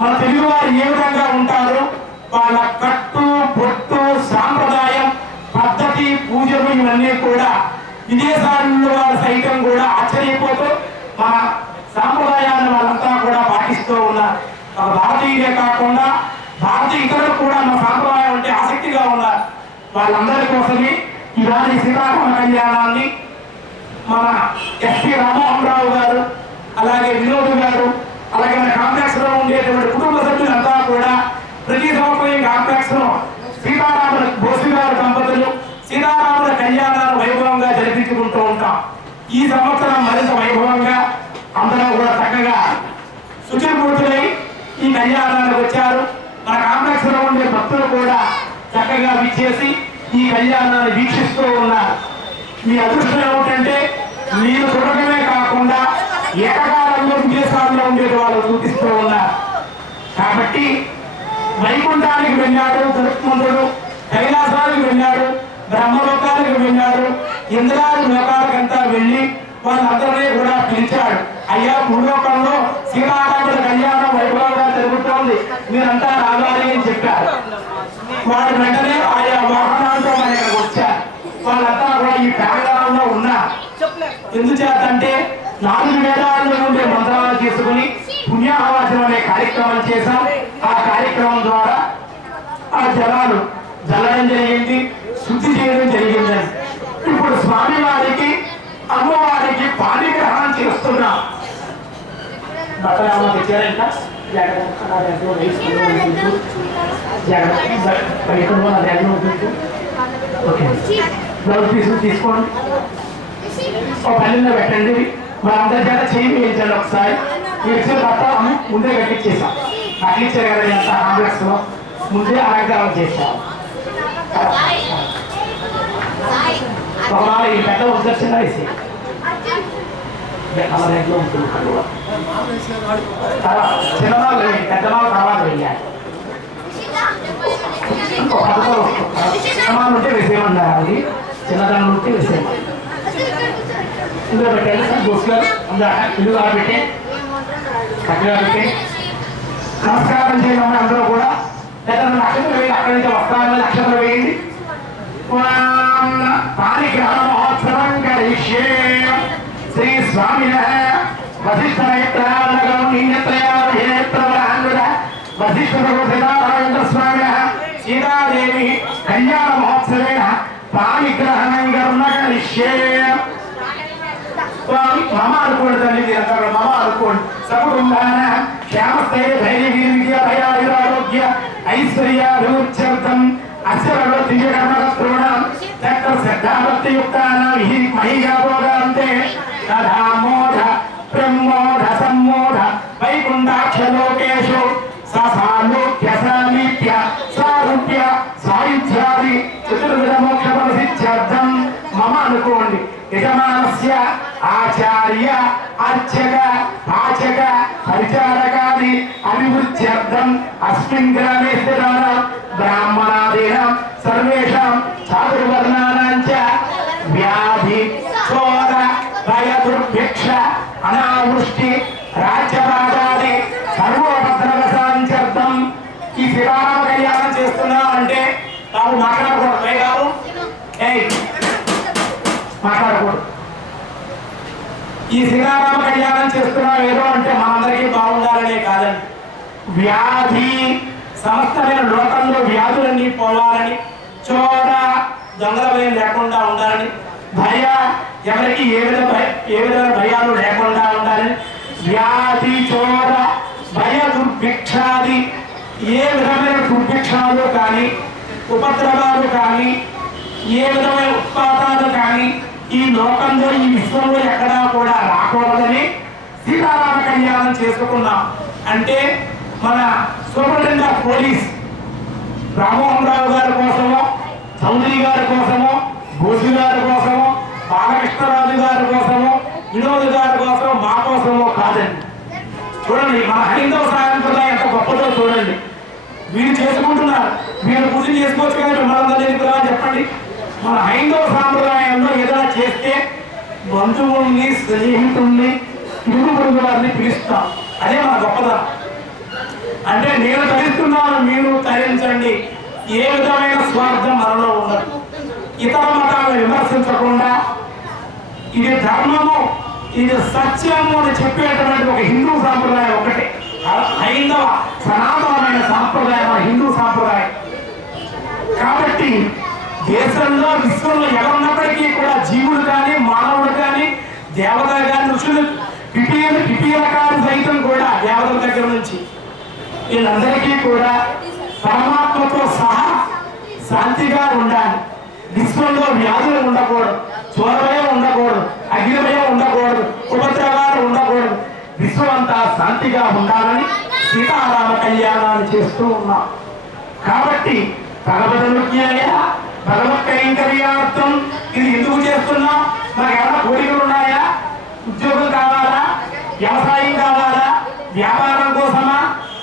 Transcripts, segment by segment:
మన తెలుగువారు ఏ విధంగా ఉంటారు, వాళ్ళ కట్టు బొట్టు సాంప్రదాయం పద్ధతి పూజలు ఇవన్నీ కూడా విదేశాల్లో వారు సైతం కూడా ఆశ్చర్యపోతూ మన సాంప్రదాయాన్ని వాళ్ళంతా కూడా పాటిస్తూ ఉన్నారు. మన భారతీయులే కాకుండా భారతీయ ఇతరులు కూడా మన సాంప్రదాయం అంటే ఆసక్తిగా ఉన్నారు. వాళ్ళందరి కోసమే ఇవాళ సీతారామ కళ్యాణాన్ని మన ఎస్పీ రామ్మోహన్ రావు గారు, అలాగే వినోద్ గారు, అలాగే మన కాంప్లెక్స్ లో ఉండేటువంటి కుటుంబ సభ్యులంతా కూడా ప్రతి సంవత్సరం కాంప్లెక్స్ లో సీతారాముల బోసి గారు దంపతులు సీతారాముల కళ్యాణాన్ని వైభవంగా జరిపించుకుంటూ ఉంటాం. ఈ సంవత్సరం మరింత వైభవంగా అందరూ కూడా చక్కగా శుచిపూర్తులై ఈ కళ్యాణానికి వచ్చారు. మన కాంప్లెక్స్ లో ఉండే భక్తులు కూడా చక్కగా విచ్చేసి ఈ కళ్యాణాన్ని వీక్షిస్తూ ఉన్నారు. మీ అదృష్టం ఏమిటంటే మీరు చూడటమే కాకుండా ఏకకాలంలో విదేశాల్లో ఉండేది వాళ్ళు చూపిస్తూ ఉన్నారు. కాబట్టి వైకుంఠానికి వెళ్ళాడు గరుత్మంతుడు, కైలాసానికి వెళ్ళాడు, బ్రహ్మలోకానికి వెళ్ళాడు, ఇంద్రాది లోకాలకంతా వెళ్ళి వాళ్ళందరినీ కూడా పిలిచాడు. అయ్యా, భూలోకంలో సీతారాముల కళ్యాణం వైభవంగా జరుగుతోంది, మీరంతా రావాలి అని చెప్పారు. వాడు వెంటనే ఆయా వాహనాలతో మన ఇక్కడికి వచ్చారు. వాళ్ళంతా కూడా ఈ ప్రాంగణంలో ఉన్నారు. ఎందుచేతంటే 4 వేదాల్లో ఉండే మంత్రాలు తీసుకుని పుణ్యాహవాచనం అనే కార్యక్రమం చేశాం. ఆ కార్యక్రమం ద్వారా ఆ జలాలు జల్లడం జరిగింది, శుద్ధి చేయడం జరిగిందని. ఇప్పుడు స్వామివారికి అమ్మవారికి పాణిగ్రహణం చేస్తున్నాం. బట్టలు తెచ్చారంట బ్లౌజ్ పీసులు తీసుకోండి, ఒక పల్లెల్లో పెట్టండి. మనందరి చేత చేయి వేయించండి. ఒకసారి వేసే బట్ట ముందే కట్టించేసాం. కట్టించారు కదా ఎంత కాంప్లెక్స్ లో ముందే అలంకారం చేశాం. ఒకవేళ ఈ పెద్ద ఉదర్శన వేసి ఇంట్లో ఉంటుంది. చిన్నవాళ్ళు పెద్దవాళ్ళు తర్వాత వెళ్ళాలి. చిన్నవాళ్ళు ఉంటే వేసేయమన్నారు, అది చిన్నదాన్ని ఉంటే వేసేయమన్నారు. ఇందులో పెట్టాలి బొస్సులో ఇల్లు కాబట్టి కట్టగా పెట్టి నమస్కారం చేయమని అందరూ కూడా నక్షత్రం వేయండి. అక్కడి నుంచి వస్త్రాలు నక్షత్రం వేయండి. పాణిగ్రహణ మహోత్సవం కరిష్యే శ్రీ స్వామి వశిష్ఠ స్వామి సీతాదేవి కళ్యాణ మహోత్సవేన పాణిగ్రహణం కరిష్యే. మమ అనుకోండి తల్లి, మమ అనుకోండి. సకుటుంబాన క్షేమస్థైర్య ధైర్య వీర్య భయాయురారోగ్య ఐశ్వర్యాభివృద్ధ్యర్థం అస్య దివ్యకర్మకర్తॄణాం చక్ర శ్రద్ధాభక్తియుక్తానాం మహిగాభోగాంతే తథామోధ బ్రహ్మోధ సమ్మోధ వైకుంఠాక్షలోకేషు సాలోక్య సామీప్య సారూప్య సాయుధ్యాది చతుర్విధ మోక్ష ప్రసిద్ధ్యర్థం మమ అనుకోండి. యజమానస్య ఆచార్య అర్చక పాచక పరిచారకాది అభివృద్ధ్యర్థం అస్మిన్ గ్రామే స్థితానాం బ్రాహ్మణాదీనాం సర్వేషాం చాతుర్వర్ణానాం చ వ్యాధి చోర భయ దుర్భిక్ష అనావృష్టి రాజ్యపాదాది సర్వోపద్రవశాంత్యర్థం. ఈ సీతారామ కళ్యాణం చేస్తున్నాం అంటే తాము మాట్లాడకూడదు. కాదు మాట్లాడకూడదు. ఈ సీతారామ కళ్యాణం చేస్తున్నాం ఏదో అంటే మనందరికీ బాగుండాలనే కాదండి. వ్యాధి సమస్తమైన లోకంలో వ్యాధులన్నీ పోవాలని, చోర దొంగల భయం లేకుండా ఉండాలని, భయ ఎవరికి ఏ విధమైన భయాలు లేకుండా ఉండాలని, వ్యాధి చోర భయ దుర్భిక్షాది ఏ విధమైన దుర్భిక్షాలు కానీ ఉపద్రవాలు కానీ ఏ విధమైన ఉత్పాతాలు కానీ ఈ లోకంలో ఈ విశ్వంలో ఎక్కడా కూడా రాకూడదని సీతారామ కళ్యాణం చేసుకున్నాం. అంటే మన superintendent of police Rammohan Rao గారి కోసమో, చౌదరి గారి కోసమో, బోసి గారి కోసమో, బాలకృష్ణరాజు గారి కోసమో, వినోద్ గారి కోసమో, మా కోసమో కాదండి. చూడండి మన హైందవ సాంప్రదాయం ఎంత గొప్పదో చూడండి. వీరు చేసుకుంటున్నారు, వీరు పూజ చేసుకోవచ్చు కానీ మనందరికీ కూడా చెప్పండి. మన హైందవ సాంప్రదాయంలో ఏదైనా చేస్తే బంధువుల్ని, స్నేహితుల్ని, ఇరుగు పొరుగు వారిని పిలుస్తాం. అదే మన గొప్పదనం. అంటే నేను తరిస్తున్నాను, మీరు తరించండి. ఏ విధమైన స్వార్థం మనలో ఉండదు. ఇతర మతాలను విమర్శించకుండా ఇది ధర్మము, ఇది సత్యము అని చెప్పేటువంటి ఒక హిందూ సాంప్రదాయం ఒకటే. హైందవ సనాతనమైన సాంప్రదాయం హిందూ సాంప్రదాయం. కాబట్టి దేశంలో విశ్వంలో ఎవరున్నప్పటికీ కూడా జీవుడు కానీ మానవుడు కానీ దేవత కానీ ఋషులు పిపీలకాలు సైతం కూడా దేవతల దగ్గర నుంచి వీళ్ళందరికీ కూడా పరమాత్మతో సహా శాంతిగా ఉండాలి. విశ్వంలో వ్యాధులు ఉండకూడదు, చోరభయం ఉండకూడదు, అగ్నిభయం ఉండకూడదు, ఉపద్రవాలు ఉండకూడదు. విశ్వం అంతా శాంతిగా ఉండాలని సీతారామ కళ్యాణాలు చేస్తూ ఉన్నాం. కాబట్టి భగవత్ కైంకర్యార్థం ఇది ఎందుకు చేస్తున్నాం? మనకు ఏమైనా కోరికలు ఉన్నాయా? ఉద్యోగం కావాలా? వ్యవసాయం కావాలా? వ్యాపారం కోసమా?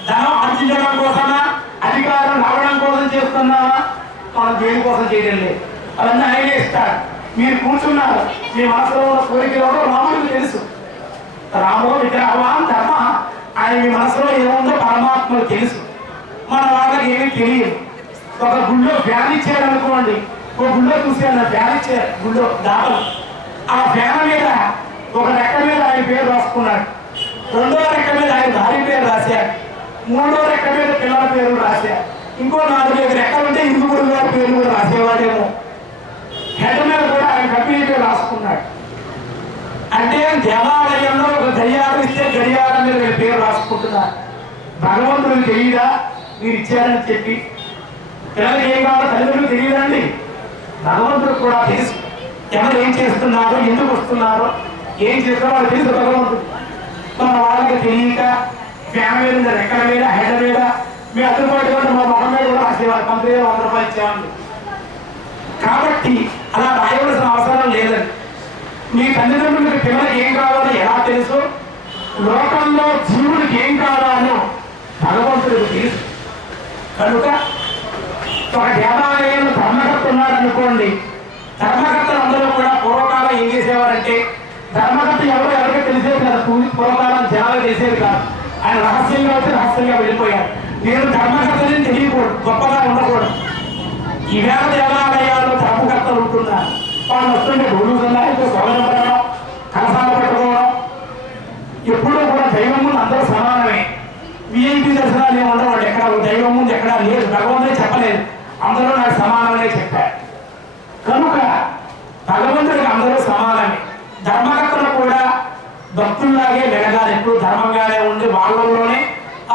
ధనం ఆర్జించడం కోసమా? అధికారం రావడం కోసం చేస్తున్నావా? మనం దేనికోసం చేయడం లేదు. అవన్నీ ఆయనే ఇస్తాడు. మీరు కూర్చున్నారు, మీ మనసులో ఉన్న కోరికలు రాముడికి తెలుసు. రామో విగ్రహవాన్ ధర్మ, ఆయన మీ మనసులో ఏముందో పరమాత్మకు తెలుసు. మన వాళ్ళకి ఏమీ తెలియదు. ఒక గుళ్ళో ఫ్యాన్ ఇచ్చారు అనుకోండి, ఒక గుళ్ళో చూసాను ఫ్యాన్ ఇచ్చారు గుళ్ళో దాపలు. ఆ ఫ్యాన్ మీద ఒక రెక్క మీద ఆయన పేరు రాసుకున్నాడు, రెండో రెక్క మీద ఆయన భార్య పేరు రాశారు, మూడో రెక్క మీద పిల్లల పేరు రాశారు, ఇంకో 4-5 రెక్కలు ఉంటే ఇందుగురు గారి పేరు కూడా రాసేవాడేమో. హెడ్ మీద కూడా ఆయన కంపెనీ పేరు రాసుకున్నాడు. అంటే దేవాలయంలో ఒక గడియారం ఇస్తే గడియారం మీద పేరు రాసుకుంటున్నారు. భగవంతుడికి తెలియదా మీరు ఇచ్చారని చెప్పి? పిల్లలకి ఏం కావాలో తల్లిదండ్రులు తెలియదండి. భగవంతుడు కూడా తెలుసు ఎవరు ఏం చేస్తున్నారు, ఎందుకు వస్తున్నారు, ఏం చేస్తున్నారో తెలుసు భగవంతుడు. మన వాళ్ళకి తెలియక ఫ్యామిలీ మీద రెక్కల మీద హెడ్ మీద మీ అందుబాటులో మా మొహం మీద కూడా రాసేవారు, కంపెనీ 100 రూపాయలు ఇచ్చేవాళ్ళు. కాబట్టి అలా రాయవలసిన అవసరం లేదండి. మీ తల్లిదండ్రులకి పిల్లలకి ఏం కావాలో ఎలా తెలుసు, లోకంలో జీవుడికి ఏం కావాలో భగవంతుడికి తెలుసు. కనుక ఒక దేవాలయంలో ధర్మకర్త ఉన్నాడు అనుకోండి, ధర్మకర్తలు అందరూ కూడా పూర్వకాలం ఏం చేసేవారంటే, ధర్మకర్త ఎవరికి తెలిసేది కదా, పూర్వకాలం జనాలు తెలిసేది కాదు. ఆయన రహస్యంగా వచ్చి రహస్యంగా వెళ్ళిపోయారు. నేను ధర్మకర్తని తెలియకూడదు, గొప్పగా ఉండకూడదు. ఈవేళ దేవాలయాల్లో ధర్మకర్తలు ఉంటున్నారు. వాళ్ళు వస్తుంటే డోలు సన్నాయితో స్వాగతం పెట్టడం, కలసాలు పెట్టుకోవడం. ఎప్పుడూ కూడా దైవం ముందు అందరూ సమానమే. విఐపి దర్శనాలు ఏమి ఉండవు. ఎక్కడ దైవం ముందు ఎక్కడా లేదు, భగవంతుడే చెప్పలేదు, అందరూ నాకు సమానమనే చెప్పారు. కనుక భగవంతుడికి అందరూ సమానమే. ధర్మకర్తలు కూడా భక్తుల్లాగే వెలగాలి, ఎప్పుడు ధర్మంగానే ఉండి వాళ్ళలోనే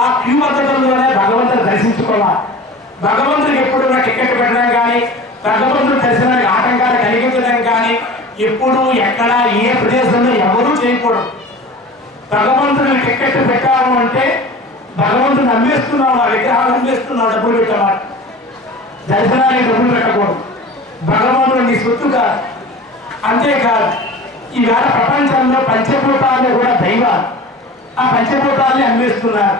ఆ క్యూ పద్ధతుల్లోనే భగవంతుని దర్శించుకోవాలి. భగవంతుడికి ఎప్పుడు టికెట్ పెట్టడం కానీ, భగవంతుడి దర్శనానికి ఆటంకాలు కలిగించడం కానీ ఎప్పుడు ఎక్కడ ఏ ప్రదేశంలో ఎవరూ చేయకూడదు. భగవంతుడిని టికెట్ పెట్టాము అంటే భగవంతుని అమ్మేస్తున్నావు, ఆ విగ్రహాలు అమ్మేస్తున్నావు, డబ్బులు పెట్టమాట. దర్శనానికి డబ్బులు పెట్టకూడదు. భగవంతుడు నీ సొత్తు కాదు. అంతేకాదు, ఈవేళ ప్రపంచంలో పంచభూతాలు కూడా దైవాలు. ఆ పంచభూతాలని అమ్మేస్తున్నారు.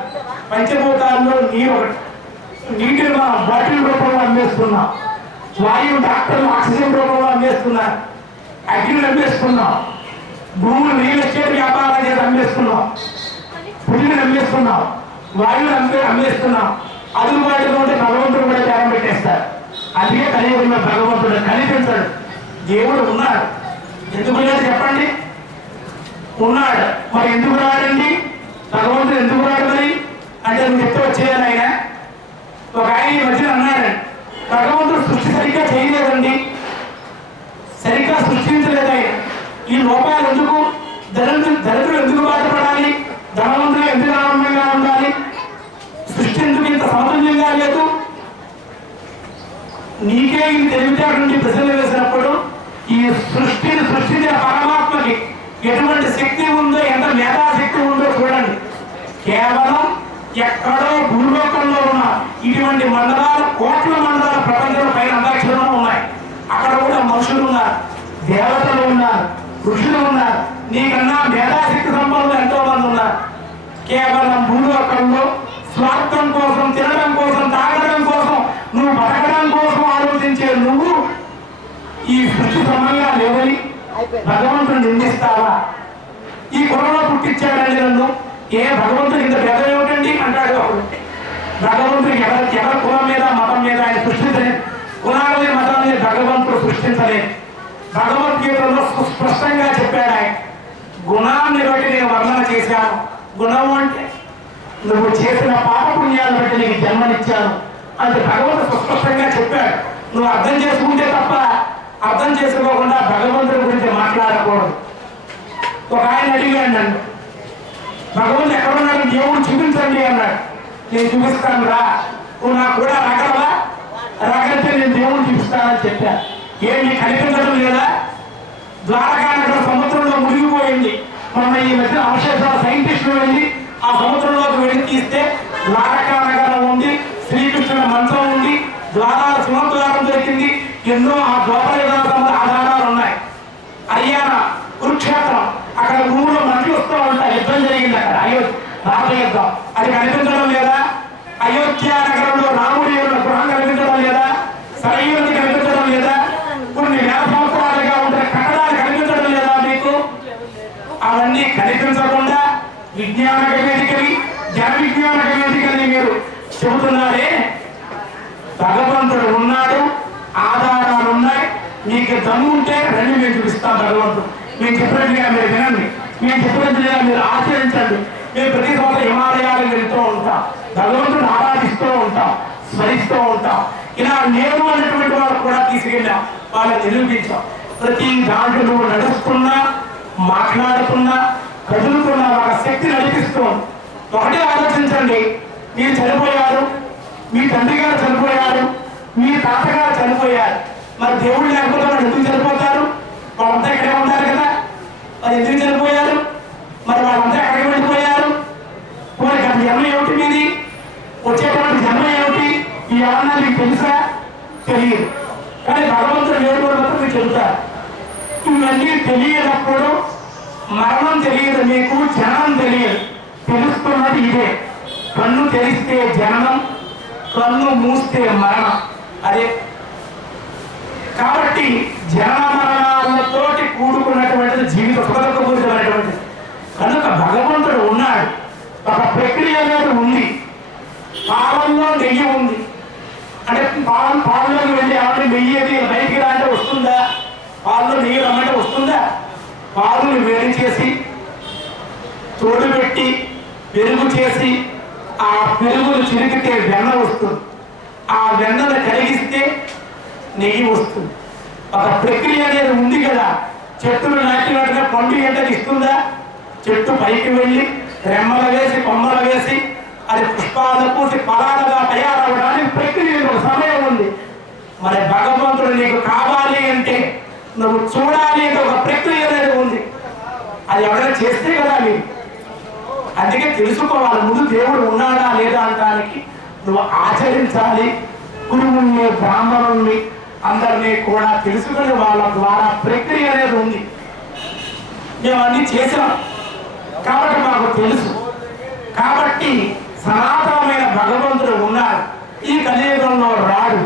పంచభూతాల్లో నీరు ఒకటి, నీటిని మనం బాటిల్ రూపంలో అమ్మేస్తున్నాం, వాయువు డాక్టర్లు ఆక్సిజన్ రూపంలో అమ్మేస్తున్నారు, అగ్నిని అమ్మేస్తున్నాం, భూములు రియల్ ఎస్టేట్ వ్యాపారం చేసి అమ్మేస్తున్నాం, పులిని అమ్మేస్తున్నాం, వాయువుని అమ్మేస్తున్నాం. అందుబాటులో ఉంటే భగవంతుడు కూడా త్యాగం పెట్టేస్తారు. అందుకే కలియుగంలో భగవంతుడు కనిపించాడు. దేవుడు ఉన్నాడు. ఎందుకు లేదు చెప్పండి? ఉన్నాడు. మరి ఎందుకు రాడండి భగవంతుడు? ఎందుకు రాడు మరి అంటే నువ్వు చెప్తే వచ్చేయాలి. ఆయన ఒక ఆయన ఈ మధ్యన అన్నాడండి, భగవంతుడు సృష్టి సరిగ్గా చేయలేదండి, సరిగ్గా సృష్టించలేదు ఆయన. ఈ లోపాలు ఎందుకు? దరిద్రులు ఎందుకు బాధపడాలి? ధనవంతులు ఎందుకు ఆనందంగా ఉండాలి? సృష్టి ఎందుకు ఇంత సమతుల్యంగా లేదు? నీకే ఇది తెలివితేటండి ప్రశ్నలు వేసినప్పుడు ఈ సృష్టిని సృష్టించిన పరమాత్మకి ఎటువంటి శక్తి ఉందో, ఎంత మేధాశక్తి ఉందో చూడండి. కేవలం ఎక్కడో భూలోకంలో ఉన్న ఇటువంటి మండలాలు, కోట్ల మండలాల ప్రపంచంలో పైన అంతరిక్షంలో ఉన్నాయి. అక్కడ కూడా మనుషులు ఉన్నారు, దేవతలు ఉన్నారు, ఋషులు ఉన్నారు. నీకన్నా మేధాశక్తి సంపన్నులు ఎంతో మంది ఉన్నారు. కేవలం భూలోకంలో స్వార్థం కోసం, తినడం కోసం, తాగడం కోసం, నువ్వు బతకడం కోసం ఆలోచించే నువ్వు ఈ సృష్టి సమంగా లేవని భగవంతుని నిందిస్తావా? ఈ కులంలో పుట్టించాడండి నన్ను, ఏ భగవంతుడు ఇంత పెద్ద ఏమిటండి అంటాడు. భగవంతుడు ఎవరి కులం మీద మతం మీద ఆయన సృష్టించలేదు. కులాలని మతాన్ని భగవంతుడు సృష్టించలేదు. భగవద్గీతలో స్పష్టంగా చెప్పాడు ఆయన, గుణాన్ని బట్టి నేను వర్ణన చేశాను. గుణం అంటే నువ్వు చేసిన పాపపుణ్యాలను బట్టి నీకు జన్మనిచ్చాను అంటే భగవంతుడు స్పష్టంగా చెప్పాడు. నువ్వు అర్థం చేసుకుంటే తప్ప అర్థం చేసుకోకుండా భగవంతుడి గురించి మాట్లాడకూడదు. ఒక ఆయన అడిగాడు నన్ను, భగవంతుడు ఎక్కడున్నాడు, దేవుడు చూపించండి అన్నాడు. నేను చూపిస్తాను రా, నువ్వు నాకు కూడా రగలవా, రగలితే నేను దేవుడు చూపిస్తానని చెప్పాను. ఏమి కనిపించడం లేదా? ద్వారకానగర సముద్రంలో మునిగిపోయింది. మొన్న ఈ మధ్య అవశేషాల సైంటిస్టులు వెళ్ళి ఆ సముద్రంలోకి వెళ్ళి తీస్తే ద్వారకానగరం ఉంది, శ్రీకృష్ణుల మంత్రం ఉంది, ద్వారాల సింహద్వారం దొరికింది. ఎన్నో ఆ ద్వాపర ఆధారాలు ఉన్నాయి. హర్యానా కురుక్షేత్రం, అక్కడ భూమిలో మంటలు వస్తూ ఉంటాయి. యుద్ధం జరిగింది అక్కడ, రామ యుద్ధం. అది కనిపించడం లేదా? అయోధ్య నగరంలో రాముడి గృహం కనిపించడం లేదా? సరైనది కనిపించడం లేదా? కొన్ని వేల సంవత్సరాలుగా ఉండే కట్టడాలు కనిపించడం లేదా మీకు? అవన్నీ కనిపించకుండా విజ్ఞాన వేదికని, జన విజ్ఞాన వేదికని మీరు చెబుతున్నారే. భగవంతుడు ఉన్నాడు, ఆధారాలు ఉన్నాయి. మీకు దమ్ము ఉంటే రండి, మేము చూపిస్తాం. భగవంతుడు మేము చెప్పినట్టుగా మీరు వినండి, మేము చెప్పినట్టుగా మీరు ఆచరించండి. మేము ప్రతి సంవత్సరం హిమాలయాలకు వెళ్తూ ఉంటాం, భగవంతుడు ఆరాధిస్తూ ఉంటాం, స్మరిస్తూ ఉంటాం. ఇలా నేను అన్నటువంటి వాళ్ళు కూడా తీసుకెళ్ళాం, వాళ్ళని నిరూపించాం. ప్రతి దాంట్లో నువ్వు నడుస్తున్నా, మాట్లాడుతున్నా, కదులుతున్నా ఒక శక్తి నడిపిస్తూ. ఒకటే ఆలోచించండి, మీరు చనిపోయారు, మీ తండ్రి గారు చనిపోయారు, మీ తాతగారు చనిపోయారు. మరి దేవుడు లేకపోతే వాళ్ళు ఎందుకు చనిపోతారు? వాళ్ళంతా ఇక్కడే ఉంటారు కదా, మరి ఎందుకు చనిపోయారు? మరి వాళ్ళంతా ఎక్కడికి వెళ్ళిపోయారు? మరి గత జన్మ ఏమిటి మీది? వచ్చేటువంటి జన్మ ఏమిటి? ఈ ఏమన్నా మీకు తెలుసా? తెలియదు. కానీ భగవంతుడు వేరు మాత్రం మీకు చెబుతారు. ఇవన్నీ తెలియనప్పుడు మరణం తెలియదు, మీకు జనం తెలియదు. తెలుస్తున్నది ఇదే, కన్ను తెరిస్తే జననం, కన్ను మూస్తే మరణం. అదే కాబట్టి జనన మరణాలతోటి కూడుకున్నటువంటిది జీవిత సుఖదుఖపూరితమైనటువంటిది. కనుక భగవంతుడు ఉన్నాడు. ఒక ప్రక్రియ అనేది ఉంది. పాలల్లో నెయ్యి ఉంది అంటే పాలలోకి వెళ్ళి ఏమంటే నెయ్యి అది బయటికి రాంటే వస్తుందా? పాలలో నెయ్యి రమ్మంటే వస్తుందా? పాలుని వేడి చేసి తోడు పెట్టి పెరుగు చేసి ఆ పెరుగును చిరికితే వెన్న వస్తుంది. ఆ వెన్నను కరిగిస్తే నెయ్యి వస్తుంది. ఒక ప్రక్రియ అనేది ఉంది కదా. చెట్టును నాటినట్టుగా పండు ఎంటది ఇస్తుందా? చెట్టు పైకి వెళ్ళి రెమ్మలు వేసి కొమ్మలు వేసి అది పుష్పాలు పూసి ఫలాలుగా తయారవడానికి ప్రక్రియ ఒక సమయం ఉంది. మరి భగవంతుడు నీకు కావాలి అంటే, నువ్వు చూడాలి అంటే ఒక ప్రక్రియ అనేది ఉంది. అది ఎవరైనా చేస్తే కదా మీరు. అందుకే తెలుసుకోవాలి, ముందు దేవుడు ఉన్నాడా లేదా అనడానికి నువ్వు ఆచరించాలి. గురువుని, బ్రాహ్మణుల్ని అందరినీ కూడా తెలుసుకుని వాళ్ళ ద్వారా ప్రక్రియ అనేది ఉంది. మేము అన్ని చేసాం కాబట్టి మాకు తెలుసు. కాబట్టి సనాతనమైన భగవంతుడు ఉన్నాడు. ఈ కలియుగంలో రాడు.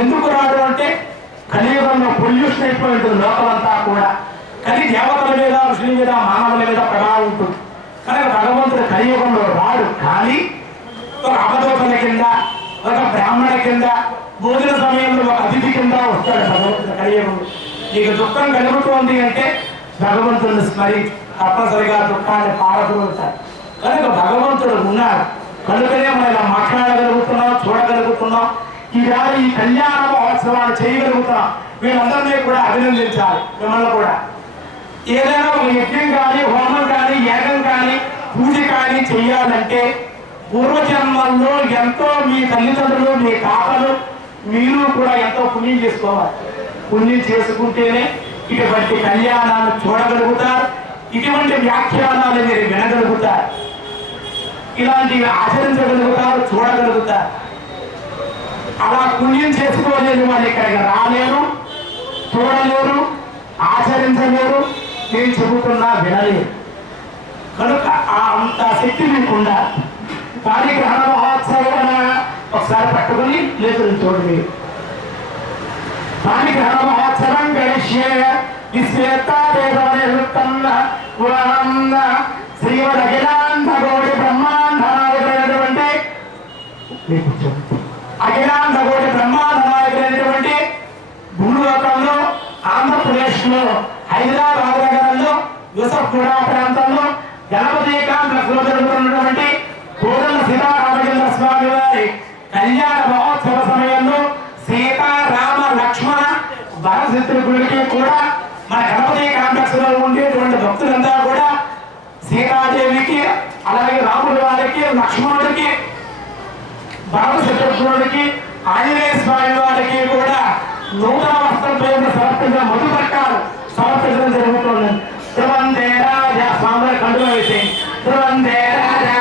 ఎందుకు రాడు అంటే కలియుగంలో పొల్యూషన్ అయిపోయింటుంది లోకమంతా కూడా. కానీ దేవతల మీద, ఋషుల మీద, మానవుల మీద ప్రభావం ఉంటుంది. కనుక భగవంతుడు కలియుగంలో రాడు. కానీ ఒక అవధూతల కింద, ఒక బ్రాహ్మణ కింద, భోజన సమయంలో ఒక అతిథి కింద వస్తాడు భగవంతుడు కలియుగంలో. నీకు దుఃఖం కలుగుతోంది అంటే భగవంతుడిని స్మరించి తప్పనిసరిగా దుఃఖాన్ని పారదోలుతాడు. కనుక భగవంతుడు ఉన్నాడు. కనుకనే మనం ఇలా మాట్లాడగలుగుతున్నాం, చూడగలుగుతున్నాం. ఈవేళ ఈ కళ్యాణ మహోత్సవాలు చేయగలుగుతున్నాం. వీళ్ళందరినీ కూడా అభినందించాలి. మిమ్మల్ని కూడా ఏదైనా ఒక యజ్ఞం కానీ, హోమం కానీ, యాగం కానీ, పూజ కానీ చెయ్యాలంటే పూర్వజన్మల్లో ఎంతో మీ తల్లిదండ్రులు, మీ తాతలు, మీరు కూడా ఎంతో పుణ్యం చేసుకోవాలి. పుణ్యం చేసుకుంటేనే ఇటువంటి కళ్యాణాలు చూడగలుగుతారు, ఇటువంటి వ్యాఖ్యానాలు మీరు వినగలుగుతారు, ఇలాంటివి ఆచరించగలుగుతారు, చూడగలుగుతారు. అలా పుణ్యం చేసుకోలేని వాళ్ళు ఇక్కడికి రాలేరు, చూడలేరు, ఆచరించలేరు, నేను చెబుతున్నా వినలేరు. కనుక అంత శక్తి మీకుండా పారిగ్రహణ మహోత్సవం ఒకసారి పట్టుకుని లేతులు చూడండి. పారిగ్రహణ మహోత్సవం గడిష్యే శ్రీవదగిలాంధ గౌడి బ్రహ్మాండమైనటువంటి అఖిలాండ కోటి బ్రహ్మాండ నాయకులైనటువంటి భూలోకంలో ఆంధ్రప్రదేశ్ లో హైదరాబాద్ నగరంలో యూసఫ్గూడ ప్రాంతంలో గణపతి కాంప్లెక్స్లో జరుగుతున్నటువంటి కోడల సీతారామచంద్ర స్వామి వారి కళ్యాణ మహోత్సవ సమయంలో సీతారామ లక్ష్మణ భరతశత్రుఘ్నుడికి కూడా మన గణపతి కాంప్లెక్స్ లో ఉండేటువంటి భక్తులంతా కూడా సీతాదేవికి అలాగే రాముడి వారికి లక్ష్మణుడికి భరతశత్రుఘ్నుడికి ఆంజనేయ స్వామి వారికి కూడా నూతన వస్త్రపైన సమర్పించిన మధుపర్కాలు సమర్పించడం జరుగుతుంది. ధ్రువందే రాజా స్వామి కండుగా వేసి ధ్రువందే రాజా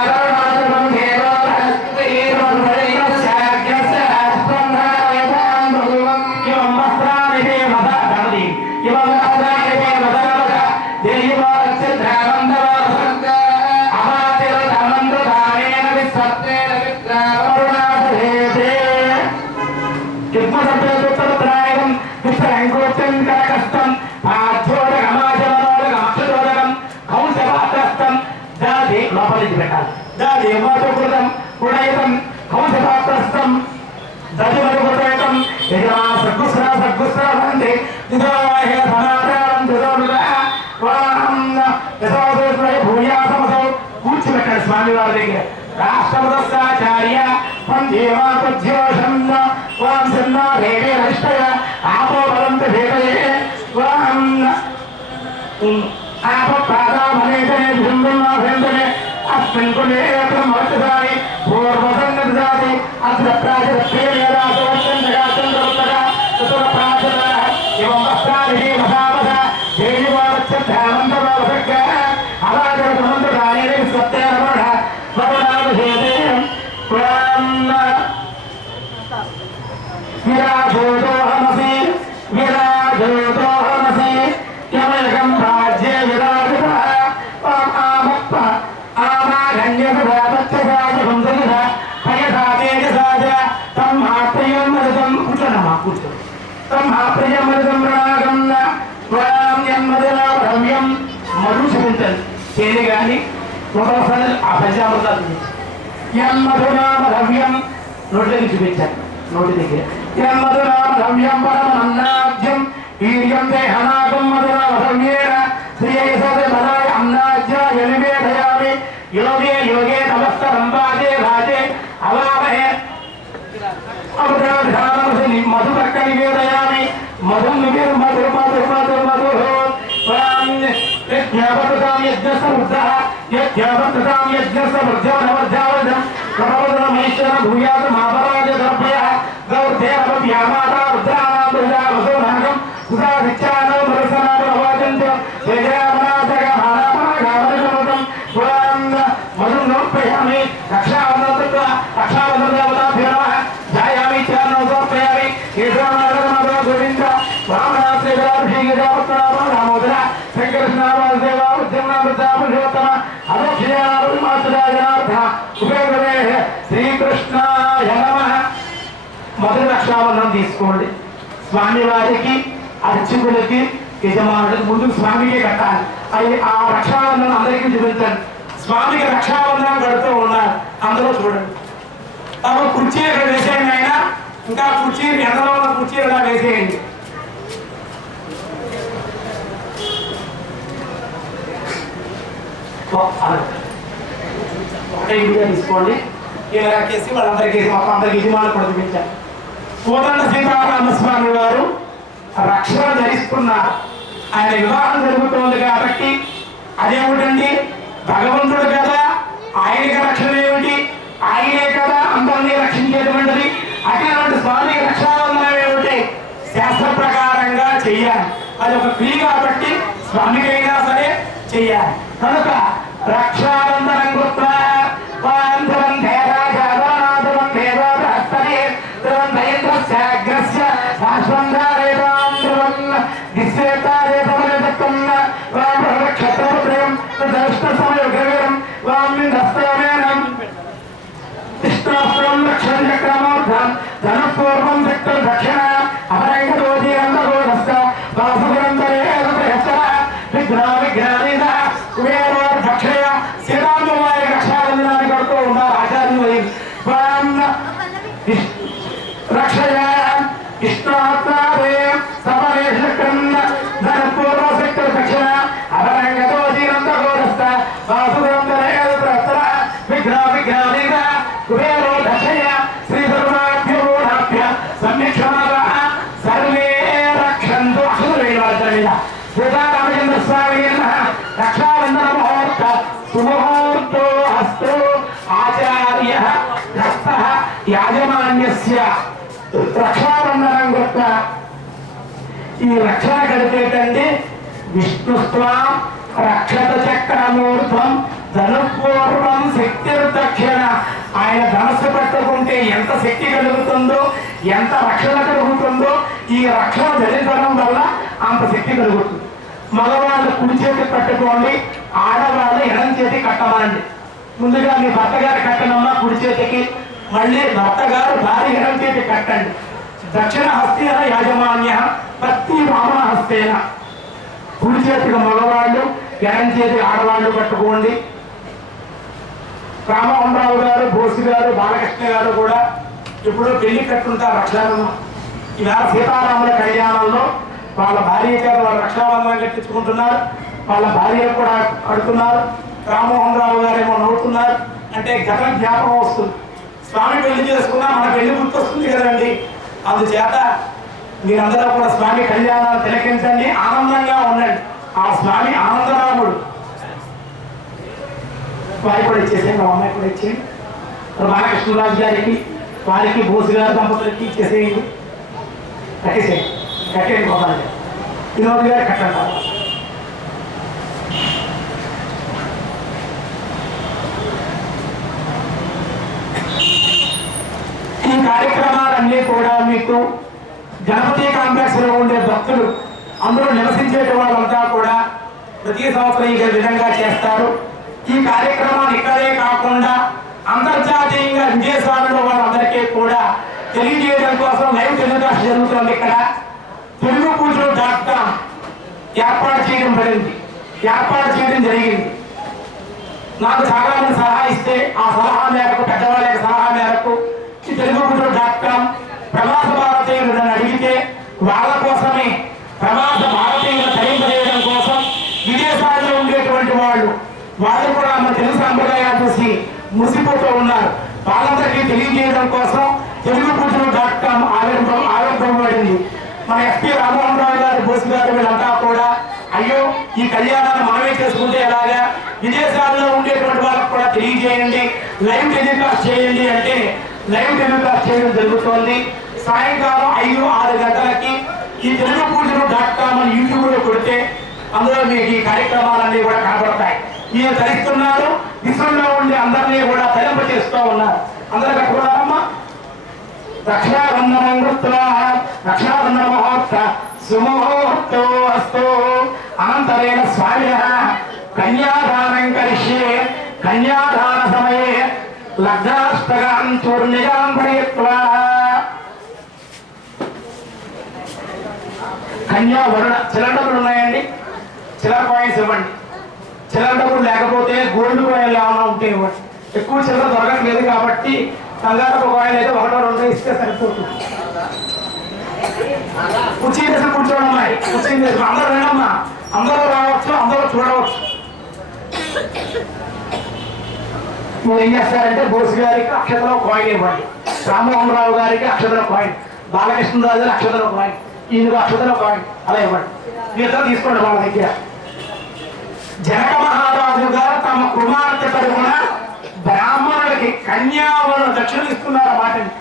కూర్చోబెట్టాడు స్వామి వారి దగ్గర. రాష్ట్రపదాచార్య చేని కానీ ఒకసారి ఆ పంచామృతాలు యన్మధునామరవ్యం నోటికి చూపించాను. నోటి దగ్గర యన్మధునామరవ్యం పరమన్నాద్యం వీర్యం దేహనాగం మధునామరవ్యేణ శ్రీయసదమనాయ అన్నాజ్యాయ నివేదయామి యోగే యోగే నమస్తరంబాజే రాజే అవామహే అమృతాధానమసి మధుపర్క నివేదయామి మధుం నివేర్ మధుర్ మధుర్ మధుర్ మధుర్ యజ్ఞావతాం యజ్ఞసముద్రః యజ్ఞావతాం యజ్ఞసముద్రవర్ధవర్ధం కమవదనమేశ్వర భూయాత్ మాపరాజ దర్భయః గౌర్ధేరవ్యామాతా రుద్రానామృజావసోనాగం సుధాదిచ్చానో మరుసనామరవాచంచ జయజయమనాజగమానామనాగామనిషమృతం పురాణ మధునోపయామి రక్షావనోతత్వ రక్షావనోదేవతాభ్యో నమః ధ్యాయామి చానో సమర్పయామి కేశవనాగరమాధవ గోవింద వామనాశ్రీరాభిషేకజాపత్నామ రామోదర శ్రీకృష్ణాయ నమః. మొదటి రక్షాబంధనం తీసుకోండి. స్వామి వారికి అర్చకులకి యజమానులకి ముందు స్వామికే కట్టాలి. అది ఆ రక్షాబంధనం అందరికీ చూపించండి. స్వామికి రక్షాబంధనం కడుతూ ఉన్నారు. అందరూ చూడండి. తమ కుర్చీ ఇక్కడ వేసేయండి. అయినా ఇంకా కుర్చీ ఎండలో ఉన్న కుర్చీ ఇలా వేసేయండి. ఒకటే వీడియో తీసుకోండి. కేసి వాళ్ళందరికీ మొత్తం అందరికి యజమానులు కూడా చూపించారు. కోదండ సీతారామస్వామి వారు రక్షణ ధరిస్తున్నారు. ఆయన వివాహం జరుగుతోంది కాబట్టి అదేమిటండి భగవంతుడు కదా, ఆయనకి రక్షణ ఏమిటి, ఆయనే కదా అందరినీ రక్షించేటువంటిది. అటువంటి స్వామికి రక్షాబంధనం ఏమిటి శాస్త్ర ప్రకారంగా చెయ్యాలి. అది ఒక క్రియ కాబట్టి స్వామికైనా సరే చెయ్యాలి. కనుక రక్షాబంధనం కృత్వా ధనపూర్వం శక్తులు దక్షిణ అపరంగోజీ అందగోదస్త బాసురంతరే విఘ్నా విఘ్నానిద కుబేర దక్షిణ సీతారామ వారి రక్షాబంధనాన్ని కడుతూ ఉన్నారు ఆచార్యులు. రక్షయ ఇష్టాత్మాదే సమరేషకన్న ధనపూర్వ శక్తి రక్షణ అపరంగతో జీనంతగోరస్త వాసుగంధరేంద్రస్త్ర విఘ్నానిగా కుబేరో దక్షయ శ్రీ ధర్మాభ్యోభ్య సంరక్షణ సర్వే రక్షంతు అసురేణ సీతారామచంద్ర స్వామి రక్షాబంధన ముహూర్త సుముహూర్తో హస్తో ఆచార్య హస్త యాజమాన్యస్య రక్షాబంధనం గొప్ప ఈ రక్షణ గడిపేటండి విష్ణుస్వాం రక్షత చక్రమూర్ధం ధనుపూర్వం శక్తి దక్షిణ ఆయన ధనస్సు పట్టుకుంటే ఎంత శక్తి కలుగుతుందో ఎంత రక్షణ కలుగుతుందో ఈ రక్షణ ధరించడం వల్ల అంత శక్తి కలుగుతుంది. మగవాళ్ళు కుడి చేతి కట్టుకోండి, ఆడవాళ్ళు ఎడం చేతి కట్టమండి. ముందుగా మీ భర్త గారు కట్టనమ్మా కుడి చేతికి, మళ్ళీ భర్త గారు భార్య ఎడం చేతి కట్టండి. దక్షిణ హస్తేన యాజమాన్య పత్తి వామన హస్తేన కుడి చేతికి మగవాళ్ళు ఎడం చేతి ఆడవాళ్ళు కట్టుకోండి. రామమోహనరావు గారు, బోసు గారు, బాలకృష్ణ గారు కూడా ఇప్పుడు పెళ్లి కట్టుంటారు రక్షాబంధనం. ఇవాళ సీతారాముల కళ్యాణంలో వాళ్ళ భార్య చేత వాళ్ళు రక్షాబంధనం కట్టించుకుంటున్నారు, వాళ్ళ భార్యలు కూడా కడుతున్నారు. రామమోహనరావు గారు ఏమో నవ్వుతున్నారు, అంటే గతం జ్ఞాపకం వస్తుంది. స్వామి పెళ్లి చేసుకున్నా మన పెళ్లి గుర్తొస్తుంది కదండి. అందుచేత మీరందరూ కూడా స్వామి కళ్యాణాలు తిలకించండి, ఆనందంగా ఉండండి. ఆ స్వామి ఆనందరాముడు. వారికి కూడా ఇచ్చేసేయండి, మా అమ్మాయి కూడా ఇచ్చేయండి. బాలకృష్ణరాజు గారికి, వారికి, బోసు గారి దంపతులకి ఇచ్చేసేయండి. కట్టేసేయండి, కట్టేయండి గోపాల్ గారు, వినోద్ గారు కట్టండి. ఈ కార్యక్రమాలన్నీ కూడా మీకు గణపతి కాంప్లెక్స్ లో ఉండే భక్తులు అందరూ నివసించే వాళ్ళంతా కూడా ప్రతి సంవత్సరం ఈ విధంగా చేస్తారు. ఈ కార్యక్రమాన్ని ఇక్కడే కాకుండా అంతర్జాతీయంగా విదేశాలలో వాళ్ళందరికీ కూడా తెలియజేయడం కోసం లైవ్ టెలికాస్ట్ జరుగుతుంది. ఇక్కడ తెలుగు పూజలు .com ఏర్పాటు చేయడం జరిగింది. నాకు చాలా మంది సలహా ఇస్తే ఆ సలహా మేరకు, పెద్దవాళ్ళ సలహా మేరకు ఈ తెలుగు పూజలు .com ప్రవాస భారతీయులను అడిగితే వాళ్ళ కోసమే, ప్రవాస భారతీయులను తరింపజేయడం కోసం విదేశాల్లో ఉండేటువంటి వాళ్ళు కూడా మన తెలుగు సాంప్రదాయాలు చూసి ముసిపోతూ ఉన్నారు. వాళ్ళందరికీ తెలియజేయడం కోసం తెలుగు పూజలు .com ఆవిర్భవించబడింది. మన ఎస్పీ రామమోహనరావు గారు, బోసు గారు వీళ్ళంతా కూడా అయ్యో ఈ కళ్యాణాన్ని మనమే చేసుకుంటే ఎలాగా, విదేశాల్లో ఉండేటువంటి వాళ్ళకు కూడా తెలియజేయండి, లైవ్ టెలికాస్ట్ చేయండి అంటే లైవ్ టెలికాస్ట్ చేయడం జరుగుతోంది. సాయంకాలం 5-6 గంటలకి ఈ తెలుగు పూజలు .com అని యూట్యూబ్ లో కొడితే అందులో మీకు ఈ కార్యక్రమాలన్నీ కూడా కనబడతాయి. ఈయన ధరిస్తున్నారు, విశ్వంలో ఉండే అందరినీ కూడా తరింప చేస్తూ ఉన్నారు. అందరూ కట్టుకున్నారమ్మా. రక్షాబంధనం కృత్వా రక్షాబంధన ముహూర్త సుముహూర్తో అస్తు అనంతరేణ స్వామినః కన్యాదానం కరిష్యే. కన్యాదాన సమయే లగ్నాష్టకాం చూర్ణికాం ప్రయత్వా కన్యా వరుణ చిల్లర డబ్బులు ఉన్నాయండి, చిల్లర కాయిన్స్ ఇవ్వండి. చిల్లర డబ్బులు లేకపోతే గోల్డ్ కాయిన్లు ఏమైనా ఉంటే ఇవ్వండి. ఎక్కువ చిల్లర దొరకట్లేదు కాబట్టి కంగారపు కాయిన్ అయితే 1-2 ఇస్తే సరిపోతుంది. కుర్చీ చేసి కూర్చోవడం, కుర్చీ చేసి అందరూ రండమ్మా, అందరూ రావచ్చు, అందరూ చూడవచ్చు. మీరు ఏం చేస్తారంటే బోసు గారికి అక్షతలో కాయిన్ ఇవ్వండి, రామమోహనరావు గారికి అక్షతలో కాయిన్, బాలకృష్ణరాజు గారి అక్షతలో కాయిన్, ఈయనకు అక్షతలో కాయిన్ అలా ఇవ్వండి. మీతో తీసుకోండి వాళ్ళ దగ్గర. జనక మహారాజు గారు తమ కుమార్తె తరపున బ్రాహ్మణులకి కన్యావరులు దక్షిణ ఇస్తున్నారు. మాటని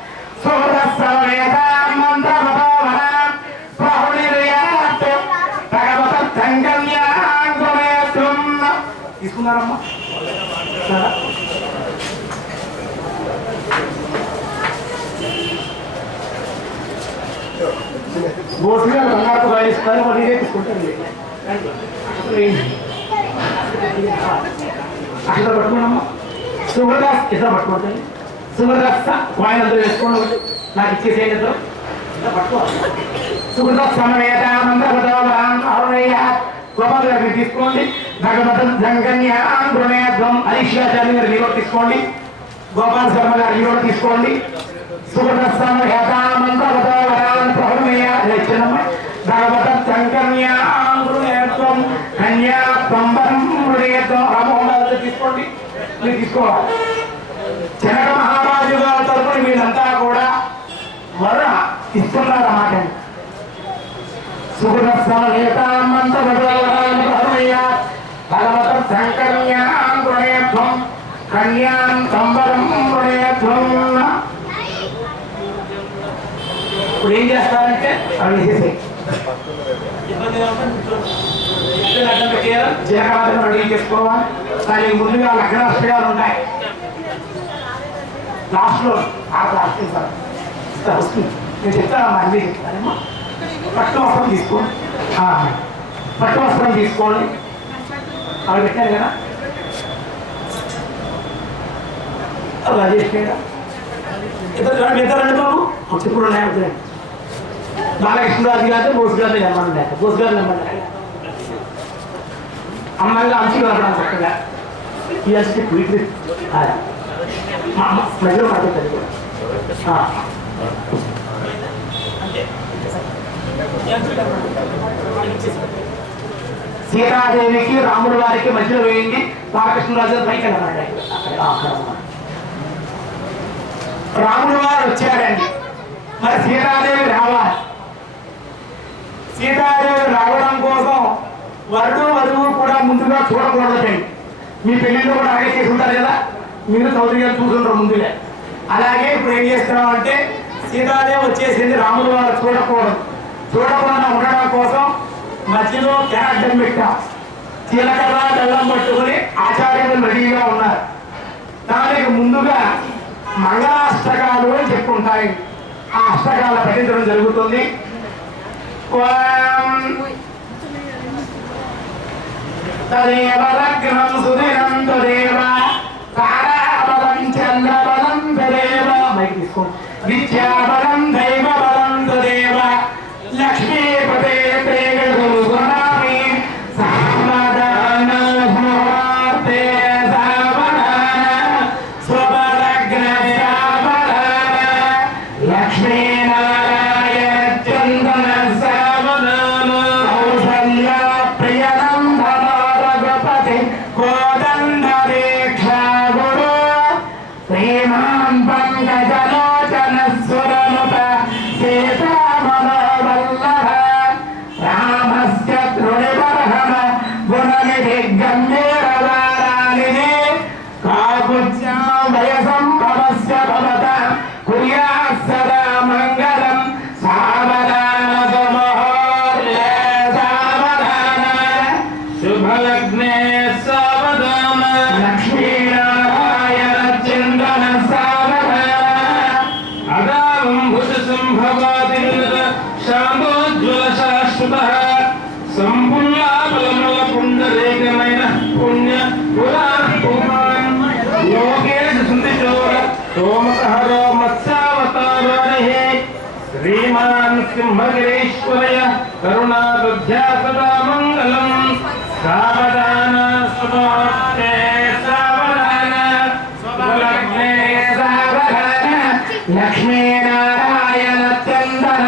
తీసుకున్నారమ్మా. బోసుగా బంగారు రాయిస్తారు, మళ్ళీ తీసుకుంటుంది. అక్కడ పట్టుకున్నామ్మా. సుబ్రదాస్ ఇట్లా పట్టుకుంటాయి. సుబ్రదాస్ కాయిన్ అందరూ వేసుకోండి, నాకు ఇచ్చేసేయండి. ఇద్దరు పట్టుకోవాలి. సుబ్రదాస్ గోపాల్ గారిని తీసుకోండి. అలీషియాచార్య గారు మీరు తీసుకోండి. గోపాల్ శర్మ గారు మీరు తీసుకోండి. తీసుకోండి, మీరు తీసుకోవాలి. జనక మహారాజు గారి తరపున వీళ్ళంతా కూడా వర ఇస్తున్నారు అన్నమాట. సుగుణేతామంత భగవత శంకర్యాం గుణేత్వం కన్యాం సంబరం గుణేత్వం. ఇప్పుడు ఏం చేస్తారంటే అవి చేసే జనకాలను అడిగి చేసుకోవాలి. దానికి ముందుగా లగ్నాశ్రయాలు ఉంటాయి. లాస్ట్లో వస్తుంది, నేను చెప్తానమ్మా, అన్నీ చెప్తానమ్మా. పట్టు వస్త్రం తీసుకోండి, పట్టు వస్త్రం తీసుకోండి. అవి పెట్టారు కదా, అలా చేసినాయి. ఇద్దరండి బాబు, ఇప్పుడు ఉన్నాయి. వద్దులేండి. బాలకృష్ణరాజు గారితో బోస్ గారిని నెమ్మది లేక బోస్ గారిని నెమ్మది అమ్మాయిగా అంచు కలపడం చక్కగా ఈ అంచుకి కుయిట్లు ప్రజలు పడుతుంది కూడా. సీతాదేవికి రాముడు వారికి మధ్యలో వేయండి. బాలకృష్ణరాజు పైకి వెళ్ళమండి. రాముడు వారు వచ్చాడండి, మరి సీతాదేవి రావాలి. సీతాదేవి రావడం కోసం వరుడు వధువు కూడా ముందుగా చూడకూడదండి. మీ పెళ్లిలో కూడా అలాగే చేసి ఉంటారు కదా, మీరు చౌదరి గారు చూసుంటారు ముందుగా. అలాగే ఇప్పుడు ఏం చేస్తున్నాం అంటే సీతాదేవి వచ్చేసింది, రాముడు వారు చూడకూడదు. చూడకుండా ఉండడం కోసం మధ్యలో క్యారెక్టర్ పెట్టాం. జీలకర్ర బెల్లం పట్టుకుని ఆచార్యులు రెడీగా ఉన్నారు. దానికి ముందుగా మంగళాష్టకాలు అని చెప్పుకుంటాయి. ఆ అష్టకాల పఠించడం జరుగుతుంది. తదేవ లగ్నం సుదినం తదేవ తారాబలం చంద్రబలం తదేవ మైక్ తీసుకోండి. విద్యాబలం దైవబలం తదేవ లక్ష్మీపతే ప్రేగడు స్వనామి సామదాన ముహూర్తే సావధాన స్వబలగ్న సావధాన లక్ష్మీనారాయణ చందన సావధాన కౌసల్య ప్రియనందన రఘుపతి కోదండ దీక్షా గురు ప్రేమాం పంకజలోచన స్వరముత సీతామనోవల్లభ రామస్య తృణిబర్హమ గుణనిధి గంభీరవారానిధి కాకుత్స్యా వయసంభవస్య భవత కుర్యాత్ సదా మంగళం సావధాన సుముహూర్తే సావధాన శుభలగ్నే సావధాన లక్ష్మీనారాయణ చిందన సావధాన అదావం భుజ సంభవాదిన్నత శాంతోజ్వల శాశ్వత సంపుల్లాబలముల పుండరీకమైన పుణ్య పురాన్ యోగేశ సుందిచోర సోమకహరో మత్స్యావతారణి శ్రీమాన్ సింహగిరీశ్వరయ కరుణాబుద్ధ్యా సదా మంగళం సావధాన సుముహూర్తే సావధాన స్వలగ్నే సావధాన లక్ష్మీనారాయణ చందన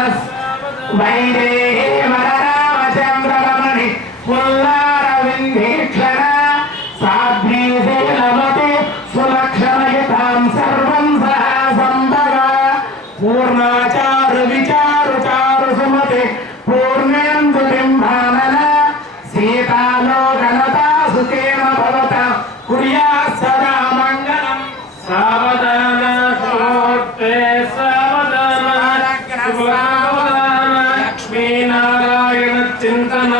వైదేహి వరరామచంద్రమణి పుల్లారవిందీక్షణ సాధ్వీశీలమతి సులక్షణయుతాం సర్వం సహా సంభవ పూర్ణాచారు విచారు చారు సుమతి పూర్ణేందు బింబానన సీతాలోకనతా సుఖేన భవత కుర్యాత్ సదా మంగళం సావధాన సుముహూర్తే సావధాన లక్ష్మీనారాయణ చింతన